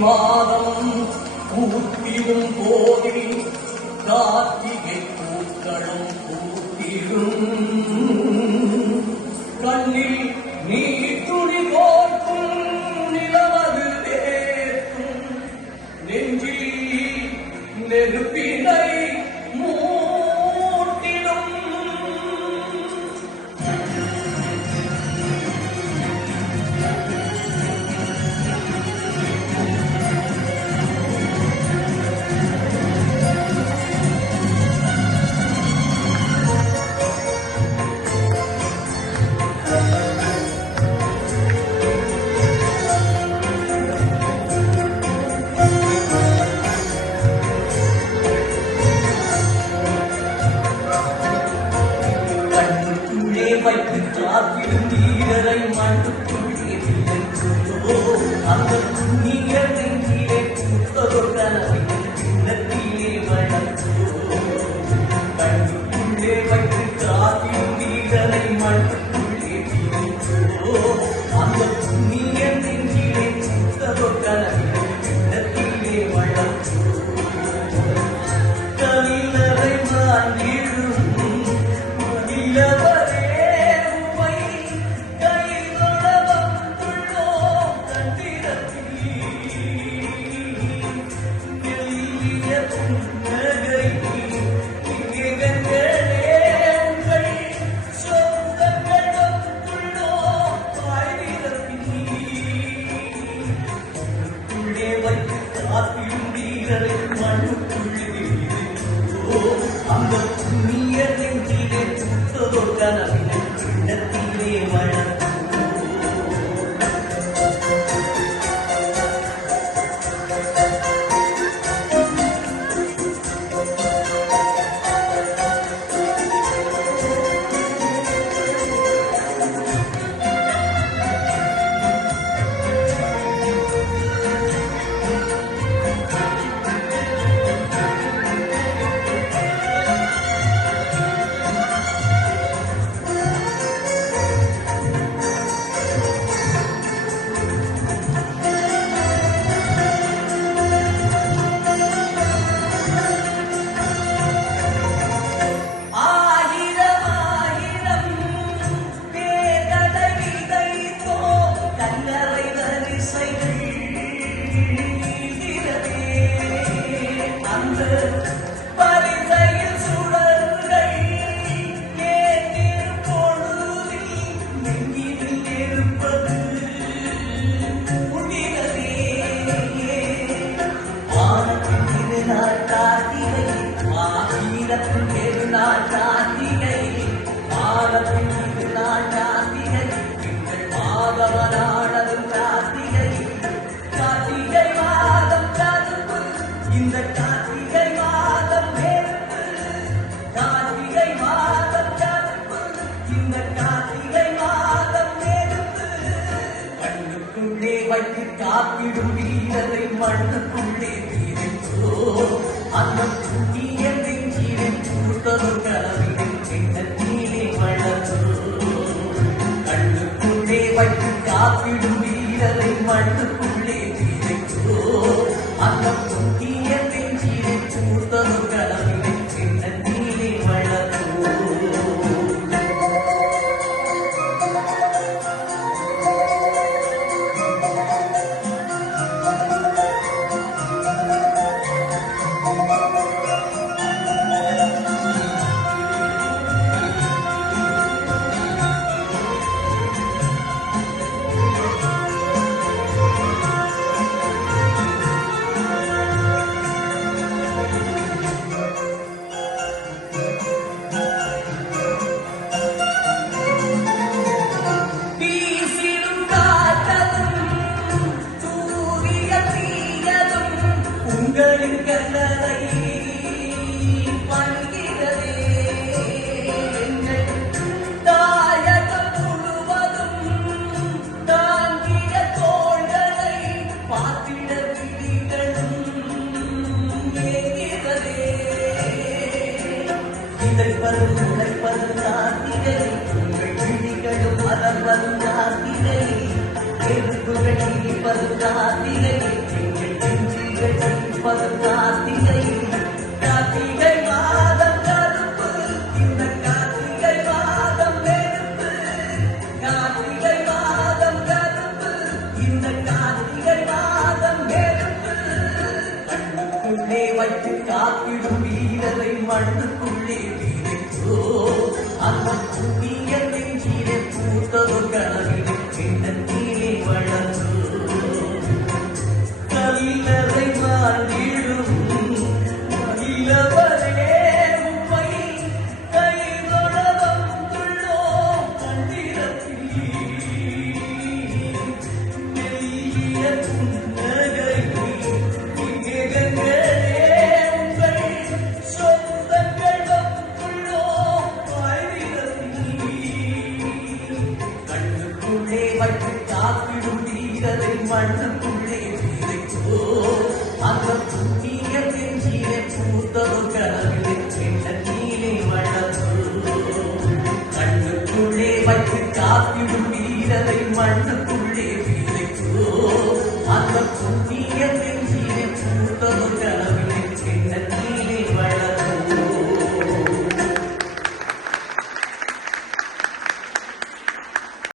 மாதம் பூத்திடும் போதில் கார்த்திகை பூக்களும் பூத்திடும் கண்ணில் நீர் துளி கோர்க்கும் நிலவது தேற்றும் நெஞ்சில் நெருப்பினை வைத்து காத்திடும் வீரரை மண்ணுக்குள்ளே விளைச்சோ அந்த புண்ணியர் நெஞ்சிலே பூத்ததொரு கனவின் கிண்ணத்திலே வளர்ச்சோ கண்ணுக்குள்ளே வைத்து காத்திடும் வீரரை மண்ணுக்குள்ளே விளைச்சோ அந்த புண்ணியர் நெஞ்சிலே பூத்ததொரு கனவின் கிண்ணத்திலே வளர்ச்சோ கவிஞரை மாண்டிடும் மகிழவர் அந்த புண்ணிய நெஞ்சிலே பூத்ததொரு கனவின் கிண்ணத்திலே வளர்ந்தோ திருநாள் கார்த்திகை மாதத்தின் திருநாள் கார்த்திகை எங்கள் மாதவனானதும் கார்த்திகை கார்த்திகை மாதம் கருப்பு இந்த கார்த்திகை மாதம் நெருப்பு கார்த்திகை மாதம் கருப்பு இந்த கார்த்திகை மாதம் நெருப்பு கண்ணுக்குள்ளே வைத்து காத்திடும் வீரரை மண்ணுக்குள்ளே வீரோ அந்த புண்ணிய நெஞ்சிலே பூத்ததொரு கனவின் கிண்ணத்திலே வளர்ந்தோ கண்ணுக்குள்ளே வைத்து காத்திடும் வீரரை மண்ணுக்குள்ளே வீரோ அந்த புண்ணிய நெஞ்சிலே பூத்ததொரு கனவின் கிண்ணத்திலே வளர்ந்தோ Thank you. பிறப்பது கார்த்திகை கார்த்திகை மாதம் கருப்பு இந்த கார்த்திகை மாதம் நெருப்பு கார்த்திகை மாதம் கருப்பு இந்த கார்த்திகை மாதம் நெருப்பு கண்ணுக்குள்ளே வைத்து காத்திடும் வீரரை மண்ணுக்குள்ளே வீரைச்சோ அந்த புண்ணிய நெஞ்சிலே பூத்ததோ கனவிலே எண்ணத்திலே வளர்ந்தோ கவிழரை வாழ்ந்திடும் மகிழவரே உம்மை கைதொழ வந்துள்ளோம் கண்டிரத்தில் மெல்லிய புன்னகை மேகங்களே உங்கள் சொந்தங்கள் வந்துள்ளோம் வாழ்விடத்தில் கண்ணுக்குள்ளே வைத்து காத்திடும் வீரரை மண்ணுக்குள்ளே அந்த புண்ணிய நெஞ்சிலே பூத்ததோ கனவிலே எண்ணத்திலே வளர்ந்தோ கண்ணுக்குள்ளே வைத்து காத்திடும் வீரரை மண்ணுக்குள்ளே வீரைச்சோ அந்த புண்ணிய